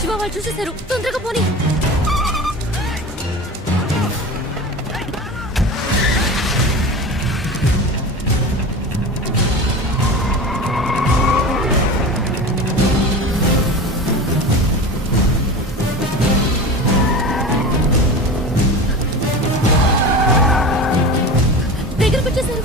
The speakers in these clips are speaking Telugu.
శివ వాళ్ళు చూసేశారు, తొందరగా పోనీ. దగ్గరకు వచ్చేసారు.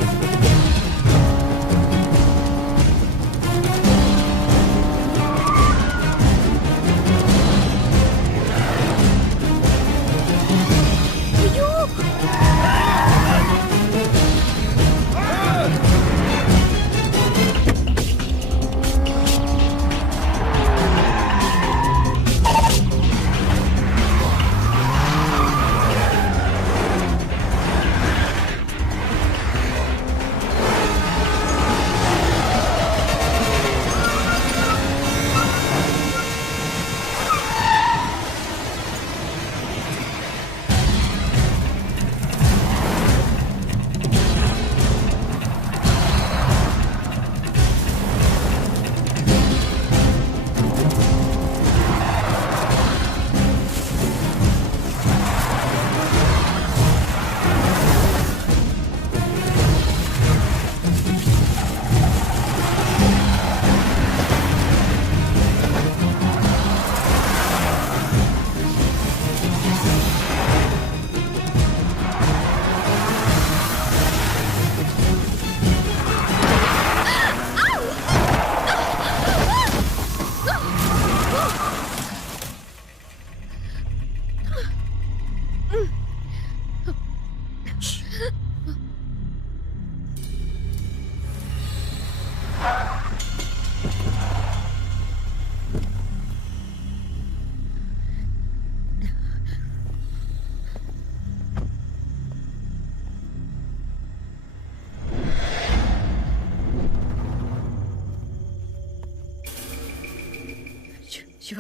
శివ,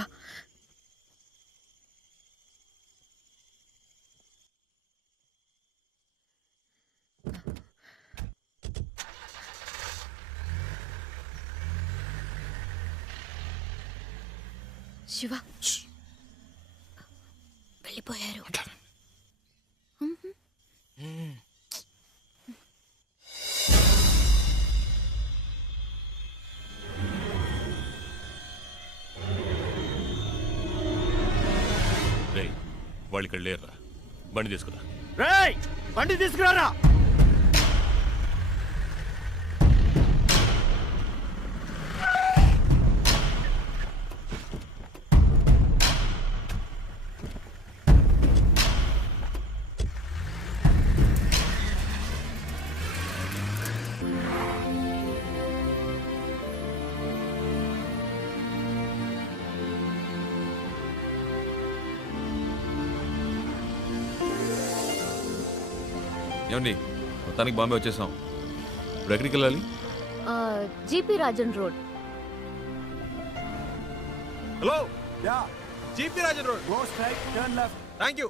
శివ వెళ్ళిపోయారు. వాళ్ళు ఇక్కడ లేరురా. బండి తీసుకురా. రేయ్, బండి తీసుకురారా. ఏమండి, మొత్తానికి బాంబే వచ్చేసాం. ఇప్పుడు ఎక్కడికి వెళ్ళాలి? GP Rajan road. Hello, yeah, GP Rajan road. Go straight, turn left. Thank you.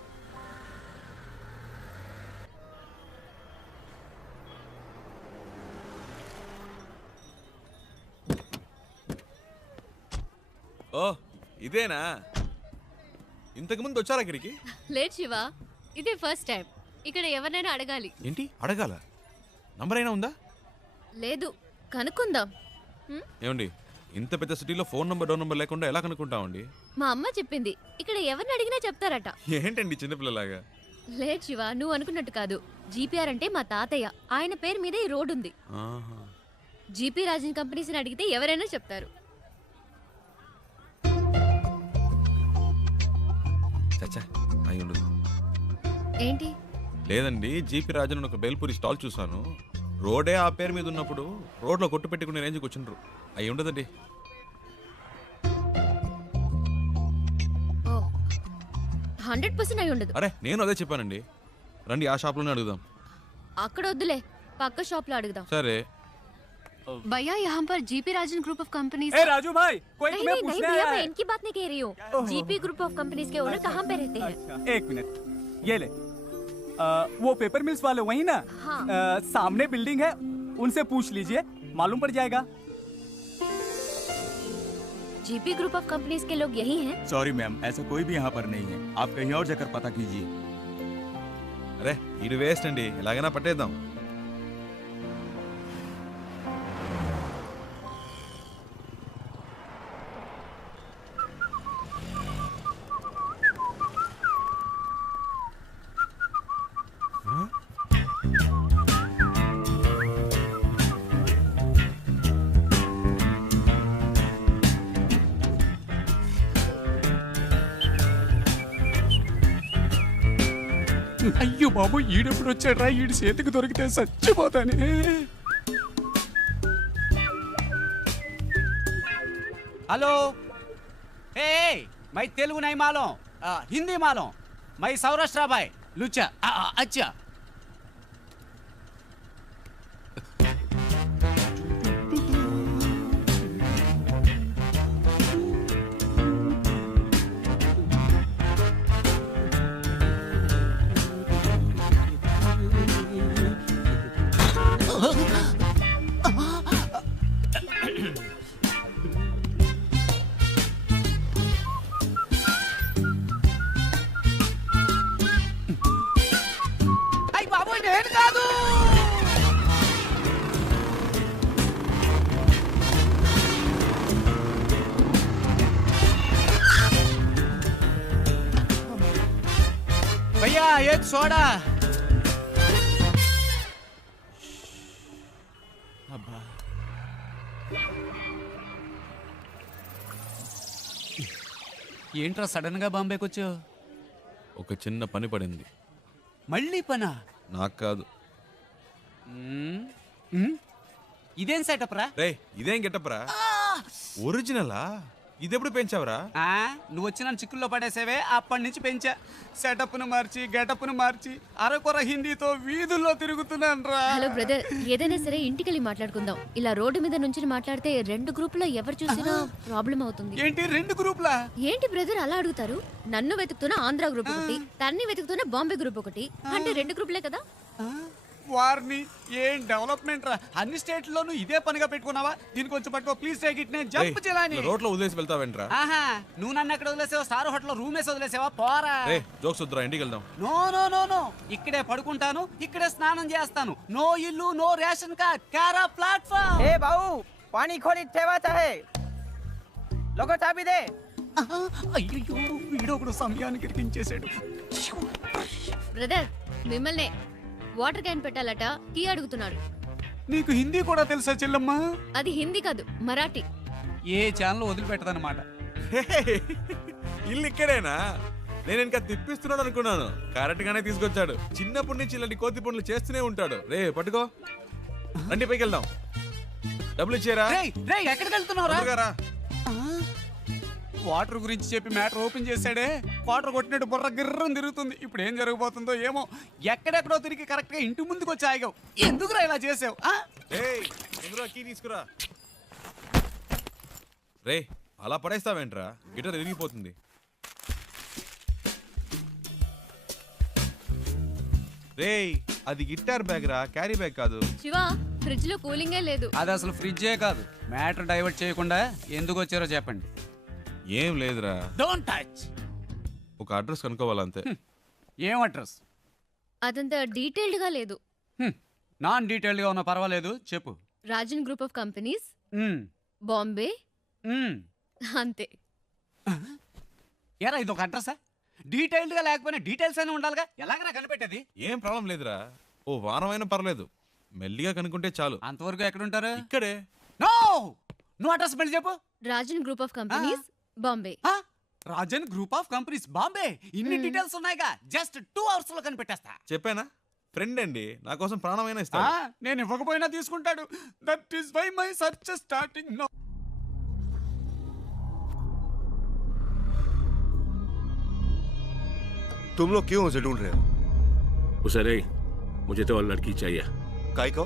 ఓ, ఇదేనా? ఇంతకుముందు వచ్చారా ఇక్కడికి? లేదు శివ, ఇదే ఫస్ట్ టైం. ఇక్కడ ఎవరినైనా అడగాలి. ఏంటి అడగాల? నంబర్ అయినా ఉందా? లేదు, కనుక్కుందాం. ఏమండి, ఇంత పెద్ద సిటీలో ఫోన్ నంబర్ డోర్ నంబర్ లేకుండా ఎలా కనుక్కుంటామండి? మా అమ్మ చెప్పింది, ఇక్కడ ఎవరిని అడిగినా చెప్తారట. ఏంటండి చిన్నపిల్లలాగా? లేదు శివ, నువ్వు అనుకున్నట్టు కాదు. జీపీఆర్ అంటే మా తాతయ్య, ఆయన పేరు మీద ఈ రోడ్ ఉంది. జీపీ రాజన్ కంపెనీస్ అడిగితే ఎవరైనా చెప్తారు. చచ్చా, అయి ఉండదు. ఏంటి? లేదండి, జీపీ రాజన్ ఒక బేల్పూరి స్టాల్ చూసాను. రోడే ఆ పేరు మీద ఉన్నప్పుడు రోడ్లో కొట్టు పెట్టుకునే రేంజ్కి వచ్చిండ్రు. అయి ఉండదండి. 100% అయి ఉండదు. అరే, నేను అదే చెప్పానండి. రండి, ఆ షాప్లోనే అడుగుదాం. అక్కడ వద్దులే, పక్క షాప్ లో అడుగుదాం. సరే. भैया यहाँ पर GP Rajan group of companies. ए राजू भाई, कोई तुम्हें नहीं पूछने भैया, आया मैं है। इनकी बात नहीं कह रही हूँ। जीपी ग्रुप ऑफ कंपनीज के ओनर कहाँ पे रहते हैं? एक मिनट, ये ले। वो पेपर मिल्स वाले वही ना? हाँ। सामने बिल्डिंग है, उनसे पूछ लीजिए, मालूम पड़ जाएगा। जीपी ग्रुप ऑफ कंपनीज के लोग यही हैं? सॉरी मैम, ऐसा कोई भी यहाँ पर नहीं है। आप कहीं और जाकर पता कीजिए। అరే ఇది వేస్ట్ అండి, ఎలాగైనా పట్టేద్దాం. అయ్యో బాబు, ఈడెప్పుడు వచ్చాడ్రా? ఈడి చేతికి దొరికితే చచ్చిపోతానే. हेलो ए मैं तेलुगु नहीं मालूम, हिंदी मालूम, मैं सौराष्ट्र भाई लुच्चा। अच्छा అయ్య బాబోయ్, నేను కాదు. भैया एक सोडा. అబ్బా, ఏంట్రా సడన్ గా బాంబేకి వచ్చావు? ఒక చిన్న పని పడింది. మళ్ళీ పనా? నాకు కాదు. ఇదేం సెటప్ రా? రే ఇదేం గెటప్రా? ఒరిజినలా? ఇదెప్పుడు పెంచావురా? నువ్వు వచ్చి నన్ను చిక్కుల్లో పడేసేవే, అప్పటి నుంచి పెంచా. సెటప్ను మార్చి గెటప్ను మార్చి అరకొర హిందీతో వీధుల్లో తిరుగుతున్నాను రా. హలో బ్రదర్, ఏదైనా సరే ఇంటికెళ్ళి మాట్లాడుకుందాం. ఇలా రోడ్డు మీద నుంచి మాట్లాడితే రెండు గ్రూపులో ఎవరు చూసినా ప్రాబ్లం అవుతుంది. ఏంటి రెండు గ్రూపులా? ఏంటి బ్రదర్ అలా అడుగుతారు? నన్ను వెతుకుతున్న ఆంధ్ర గ్రూప్ ఒకటి, తన్ని వెతుకుతున్న బాంబే గ్రూప్ ఒకటి, అంటే రెండు గ్రూపులే కదా. వారిని ఏం డెవలప్మెంట్ రా! అన్ని స్టేట్లోనూ ఇదే పనిగా పెట్టుకున్నావా? దీనికి కొంచెం పట్టుకో ప్లీజ్, టేక్ ఇట్. నేను జంప్ చేయాలని. రోడ్లో వదిలేసి వెళ్తావేంట్రా? ఆహా, నువ్వు నన్ను ఎక్కడ వదిలేసావా? స్టార్ హోటల్లో రూమ్ వేసి వదిలేసావా? పోరా. రే జోక్స్ వద్దురా, ఇంటికి వెళ్దాం. నో నో నో నో, ఇక్కడే పడుకుంటాను, ఇక్కడే స్నానం చేస్తాను. నో ఇల్లు, నో రేషన్ కార్డ్, కారా ప్లాట్ఫామ్. ए बाऊ पानी खोली ठेवायचं आहे लोक चाबी दे. అయ్యో, వీడొకడు సమయానికి ఇరికించేశాడు. బ్రదర్ మిమ్మల్నే వాటర్ క్యాన్ పెట్టాలట, టీ అడుగుతున్నాడు. నీకు హిందీ కూడా తెలుసా చెల్లమ్మ? అది హిందీ కాదు, మరాఠీ. ఏ ఛానల్ వదిలిపెట్టదన్నమాట. ఇల్లు ఇక్కడేనా? నేను ఇంకా తిప్పిస్తున్నాడు అనుకున్నాను. కరెక్ట్ గానే తీసుకొచ్చాడు. చిన్నప్పటి నుంచి ఇలాంటి కోతి పనులు చేస్తూనే ఉంటాడు. రే పట్టుకో, రండి పైకి వెళ్దాం. డబ్బులు ఇచ్చారా? రేయ్ రేయ్, ఎక్కడికి వెళ్తున్నావురా? రా. వాటర్ గురించి చెప్పి మ్యాటర్ ఓపెన్ చేశాడే, వాటర్ కొట్టినట్టు బుర్ర గిర్రం తిరుగుతుంది. ఇప్పుడు ఏం జరగబోతుందో ఏమో. ఎక్కడెక్కడో తిరిగి కరెక్ట్ గా ఇంటి ముందుకు వచ్చి ఆగావు. ఎందుకురా ఇలా చేసావు? కీ తీసుకురా. రే అలా పడేస్తావేంట్రా? గిటార్ ఎరిగిపోతుంది. రే అది గిటార్ బ్యాగ్ రా, క్యారీ బ్యాగ్ కాదు. శివ, ఫ్రిడ్జ్ లో కూలింగే లేదు. అది అసలు ఫ్రిడ్జే కాదు. మ్యాటర్ డైవర్ట్ చేయకుండా ఎందుకు వచ్చారో చెప్పండి. ఏం లేదురా, డోంట్ టచ్. ఒక అడ్రస్ కనుక్కోవాలంతే. ఏం అడ్రస్? అదంత డీటెయిల్డ్ గా లేదు. నాన్ డీటెయిల్డ్ గా ఉన్నా పర్వాలేదు, చెప్పు. రాజన్ గ్రూప్ ఆఫ్ కంపెనీస్, మ్మ్. బాంబే, మ్మ్. అంతే. ఎరా ఇది ఒక అడ్రసా? డీటెయిల్డ్ గా లేకపోయినా డీటెయిల్స్ అయినా ఉండాలిగా. ఎలాగైనా కనిపెట్టేది? ఏం ప్రాబ్లం లేదురా, ఓ వారమైనా పర్లేదు. మెల్లిగా కనుక్కుంటే చాలు. అంతవరకు ఎక్కడుంటారు? ఇక్కడే. నో, నువ్వు అడ్రస్ మళ్ళీ చెప్పు. Rajan group of companies, Bombay. Rajan group of companies, Bombay. ఇన్ని డీటెయిల్స్ ఉన్నాయిగా, జస్ట్ 2 hours లో కనిపెట్టేస్తా. చెప్పానా? ఫ్రెండ్ అండి, నా కోసం ప్రాణమైనా ఇస్తా. నేను ఇవ్వకపోయినా తీసుకుంటాడు. That is why my search starting now. तुम लोग क्यों उसे ढूंढ रहे हो? उसे नहीं, मुझे तो और लड़की चाहिए. काय को?